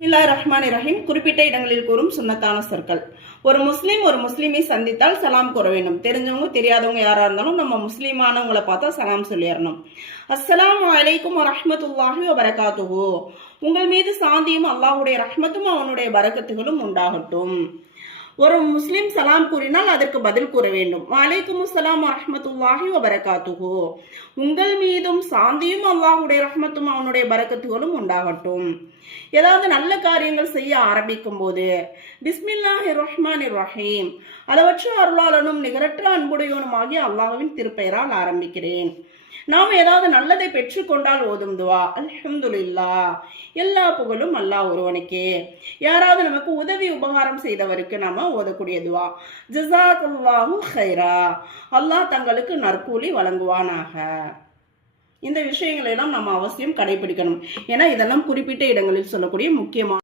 பிஸ்மில்லாஹிர்ரஹ்மானிர்ரஹீம். குறிப்பிட்ட இடங்களில் கூறும் சுன்னத்தான சொற்கள். ஒரு முஸ்லீமை சந்தித்தால் சலாம் கூற வேண்டும். தெரிஞ்சவங்க தெரியாதவங்க யாரா இருந்தாலும் நம்ம முஸ்லீமானவங்களை பார்த்தா சலாம் சொல்லிடணும். அஸ்ஸலாமு அலைக்கும் வரஹ்மத்துல்லாஹி வபரகாத்துஹு. உங்கள் மீது சாந்தியும் அல்லாஹுடைய ரஹ்மத்தும் அவனுடைய பரக்கத்துகளும் உண்டாகட்டும். ஒரு முஸ்லிம் சலாம் கூறினால் அதற்கு பதில் கூற வேண்டும். வலைக்கும் அஸ்ஸலாம் வரஹ்மத்துல்லாஹி வபரகாத்துஹு. உங்கள் மீதும் சாந்தியும் அல்லாஹுடைய ரஹ்மத்தும் அவனுடைய பரக்கத்துகளும் உண்டாகட்டும். ஏதாவது நல்ல காரியங்கள் செய்ய ஆரம்பிக்கும் போது பிஸ்மில்லாஹிர்ரஹ்மானிர்ரஹீம், அளவற்ற அருளாளனும் நிகரற்ற அன்புடையவனுமாகிய அல்லாஹ்வின் திருப்பெயரால் ஆரம்பிக்கிறேன். நாம் ஏதாவது நல்லதை பெற்றுக்கொண்டால் ஓதும் துவா அல்ஹம்துலில்லாஹ், எல்லா புகழும் அல்லாஹ் ஒருவனுக்கே. யாராவது நமக்கு உதவி உபகாரம் செய்தவருக்கு நாம ஓதக்கூடிய துவா ஜஸாக்கல்லாஹு ஹைரா, அல்லாஹ் தங்களுக்கு நற்கூலி வழங்குவானாக. இந்த விஷயங்களை எல்லாம் நம்ம அவசியம் கடைபிடிக்கணும். ஏன்னா இதெல்லாம் குறிப்பிட்ட இடங்களில் சொல்லக்கூடிய முக்கியமான